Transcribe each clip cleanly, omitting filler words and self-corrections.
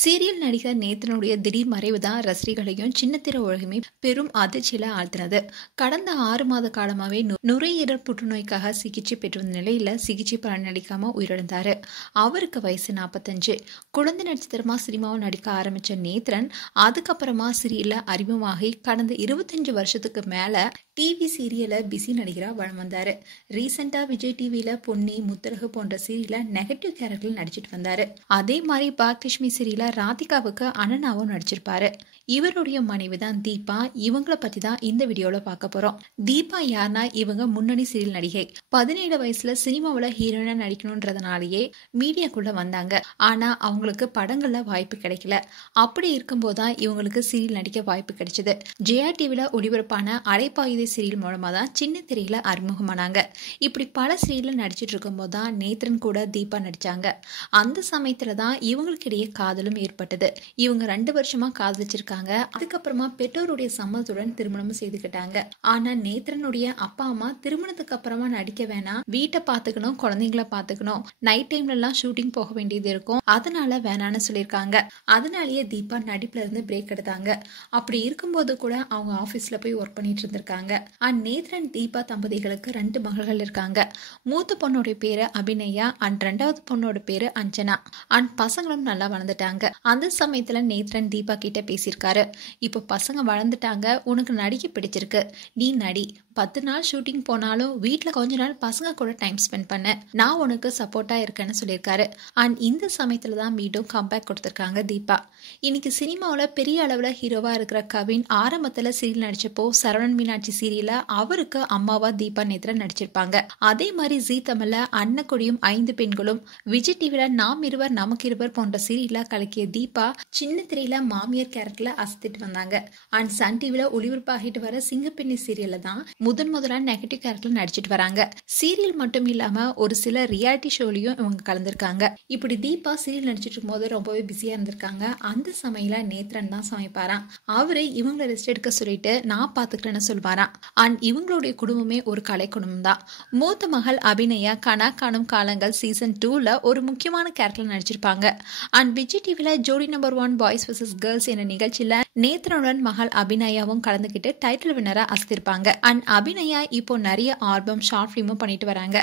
Serial நடிகர் நேத்ரனுடைய திடீர் மறைவு தான் ரசிகர்களையும் சின்னத்திர உலகமே பெரும் அதிர்ச்சியில ஆழ்த்தினது. கடந்த 6 மாத காலமாவே நுரையீரல் புற்றுநோய்க்காக சிகிச்சை பெற்று வந்த நிலையில சிகிச்சை பலனளிக்காம உயிரிழந்தாரு. அவருக்கு வயசு 45. குழந்தை நட்சத்திரமா சினிமாவில் நடிக்க ஆரம்பிச்ச நேத்ரன் அதுக்கப்புறமா சீரியல்ல அறிமுகமாகி கடந்த 25 வருஷத்துக்கு மேல டிவி சீரியல பிஸி நடிகரா வலம் வந்தாரு. ரீசெண்டா விஜய் டிவில பொன்னி, முத்தரகு போன்ற சீரியல்ல நெகட்டிவ் கேரக்டர் நடிச்சிட்டு வந்தாரு. அதே மாதிரி பாக்யலட்சுமி சீரியல்ல ராதிகாவுக்கு அனனாவும் நடிச்சிருப்பாரு. இவருடைய மனைவி தான் தீபா. இவங்கள பத்தி தான் இந்த வீடியோல பார்க்க போறோம். தீபா யாருன்னா, இவங்க முன்னணி சீரியல் நடிகை. 17 வயசுல சினிமாவில் ஹீரோயினா நடிக்கணும்ன்றதுனாலேயே மீடியாக்குள்ள வந்தாங்க. ஆனா அவங்களுக்கு படங்கள்ல வாய்ப்பு கிடைக்கல. அப்படி இருக்கும்போதுதான் இவங்களுக்கு சீரியல் நடிக்க வாய்ப்பு கிடைச்சது. ஜெயா டிவில ஒளிபரப்பான அலைப்பாயுதே சீரியல் மூலமா தான் சின்ன திரையில அறிமுகமானாங்க. இப்படி பல சீரியல்ல நடிச்சிட்டு இருக்கும் போதுதான் நேத்ரன் கூட தீபா நடிச்சாங்க. அந்த சமயத்துல தான் இவங்களுக்கு இடையே காதலும் ஏற்பட்டது. இவங்க 2 வருஷமா காதலிச்சிருக்காங்க. அதுக்கப்புறமா பெற்றோருடைய சம்மதத்துடன் திருமணம் செய்துக்கிட்டாங்க. ஆனா நேத்ரனுடைய அப்பா அம்மா திருமணத்துக்கு அப்புறமா நடிக்க வேணாம், வீட்டை பாத்துக்கணும், குழந்தைங்களை பாத்துக்கணும், நைட் டைம்ல எல்லாம் ஷூட்டிங் போக வேண்டியது இருக்கும், அதனால வேணான்னு சொல்லியிருக்காங்க. அதனாலேயே தீபா நடிப்புல இருந்து பிரேக் எடுத்தாங்க. அப்படி இருக்கும்போது கூட அவங்க ஆபீஸ்ல போய் ஒர்க் பண்ணிட்டு இருந்திருக்காங்க. அண்ட் நேத்ரன் தீபா தம்பதிகளுக்கு 2 மகள்கள் இருக்காங்க. மூத்த பொண்ணோட பேரு அபிநயா அண்ட் 2வது பொண்ணோட பேரு அஞ்சனா. அண்ட் பசங்களும் நல்லா வளர்ந்துட்டாங்க. அந்த சமயத்துல நேத்ரன் தீபா கிட்ட பேசியிருக்காரு. இப்போ பசங்க வளர்ந்துட்டாங்க, உனக்கு நடிக்க பிடிச்சிருக்கு, நீ நடி. 10 நாள் ஷூட்டிங் போனாலும் வீட்டுல கொஞ்ச நாள் பசங்க கூட டைம் ஸ்பெண்ட் பண்ண, நான் உனக்கு சப்போர்ட்டா இருக்கேன்னு சொல்லியிருக்காரு. அண்ட் இந்த சமயத்துல தான் மீண்டும் கம்பேக் கொடுத்திருக்காங்க தீபா. இன்னைக்கு சினிமாவில பெரிய அளவுல ஹீரோவா இருக்கிற கவின் ஆரம்பத்துல சீரியல் நடிச்சப்போ சரவணன் மீனாட்சி சீரியல்ல அவருக்கு அம்மாவா தீபா நேத்ரன் நடிச்சிருப்பாங்க. அதே மாதிரி ஜீ தமிழ்ல அன்னக்கொடியும் 5 பெண்களும், விஜய் டிவில நாம் இருவர் நமக்கு இருவர் போன்ற சீரியல்ல கலக்கிய தீபா சின்ன திரையில மாமியார் கேரக்டர்ல அசத்திட்டு வந்தாங்க. அண்ட் சன் டிவில ஒளிபரப்பாகிட்டு வர சிங்கப்பெண்ணி சீரியல்ல தான் முதலா நெகட்டிவ் கேரக்டர் நடிச்சிட்டு வராங்க. சீரியல் மட்டும் இல்லாம ஒரு சில ரியாலிட்டி ஷோலையும் இவங்க கலந்துருக்காங்க. இப்படி தீபா சீரியல் நடிச்சிட்டு இருக்கும் போது ரொம்பவே பிஸியா இருந்திருக்காங்க. அந்த சமையல நேத்ரன் தான் சமைப்பாராம். அவரு இவங்களை ரெஸ்ட் எடுக்க சொல்லிட்டு நான் பாத்துக்கிறேன்னு சொல்வாராம். அண்ட் இவங்களுடைய குடும்பமே ஒரு கலை குடும்பம் தான். மூத்த மகள் அபிநயா கனா காணும் காலங்கள் சீசன் 2ல ஒரு முக்கியமான கேரக்டர் நடிச்சிருப்பாங்க. அண்ட் விஜய் டிவில ஜோடி நம்பர் 1 பாய்ஸ் vs கேர்ள்ஸ் என்ற நிகழ்ச்சியில நேத்ரனுடன் மகள் அபிநயாவும் கலந்துகிட்டு டைட்டில் வின்னரா அசத்திருப்பாங்க. அண்ட் அபிநயா இப்போ நிறைய ஆல்பம், ஷார்ட் பிலிமும் பண்ணிட்டு வராங்க.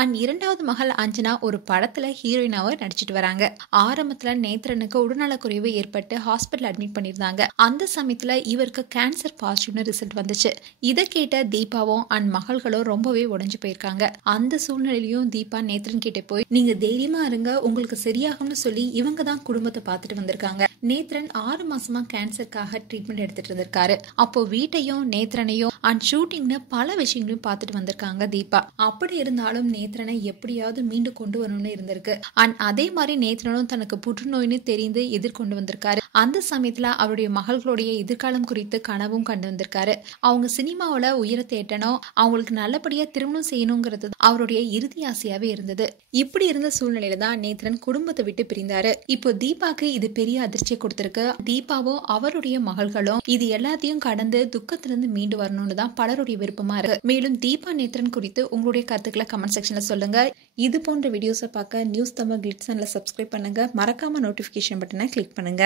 அண்ட் 2வது மகள் அஞ்சனா ஒரு படத்துல ஹீரோயினாவை நடிச்சிட்டு வராங்க. ஆரம்பத்துல நேத்ரனுக்கு உடல்நலக்குறைவு ஏற்பட்டு ஹாஸ்பிட்டல் அட்மிட் பண்ணிருந்தாங்க. அந்த சமயத்துல இவருக்கு கேன்சர் பாசிட்டிவ்னு ரிசல்ட் வந்துச்சு. இதை கேட்ட தீபாவும் அண்ட் மகள்களும் ரொம்பவே உடைஞ்சு போயிருக்காங்க. அந்த சூழ்நிலையிலும் தீபா நேத்ரன் கிட்ட போய் நீங்க தைரியமா இருங்க, உங்களுக்கு சரியாகும்னு சொல்லி இவங்க தான் குடும்பத்தை பார்த்துட்டு வந்திருக்காங்க. நேத்ரன் 6 மாசமா கேன்சருக்காக ட்ரீட்மெண்ட் எடுத்துட்டு இருந்திருக்காரு. அப்போ வீட்டையும் நேத்ரனையும் அண்ட் ஷூட்டிங்னு பல விஷயங்களையும் பார்த்துட்டு வந்திருக்காங்க தீபா. அப்படி இருந்தாலும் நேத்ரனை எப்படியாவது மீண்டு கொண்டு வரணும்னு இருந்திருக்கு. அண்ட் அதே மாதிரி நேத்ரனும் தனக்கு புற்றுநோய்னு தெரிந்து எதிர்கொண்டு வந்திருக்காரு. அந்த சமயத்துல அவருடைய மகள்களுடைய எதிர்காலம் குறித்து கனவும் கண்டு வந்திருக்காரு. அவங்க சினிமாவில உயரத்தை எட்டணும், அவங்களுக்கு நல்லபடியா திருமணம் செய்யணுங்கிறது அவருடைய இறுதி ஆசையாவே இருந்தது. இப்படி இருந்த சூழ்நிலையில தான் நேத்ரன் குடும்பத்தை விட்டு பிரிந்தாரு. இப்போ தீபாக்கு இது பெரிய அதிர்ச்சியை கொடுத்திருக்கு. தீபாவும் அவருடைய மகள்களும் இது எல்லாத்தையும் கடந்து துக்கத்திலிருந்து மீண்டு வரணும்னு தான் பலருடைய விருப்பமா இருக்கு. மேலும் தீபா நேத்ரன் குறித்து உங்களுடைய கருத்துக்களை கமெண்ட் செக்ஷன்ல சொல்லுங்க. இது போன்ற வீடியோஸை பார்க்க நியூஸ் தமிழ் கிளிட்ஸ் சேனலை சப்ஸ்கிரைப் பண்ணுங்க. மறக்காம நோட்டிபிகேஷன் பட்டனை கிளிக் பண்ணுங்க.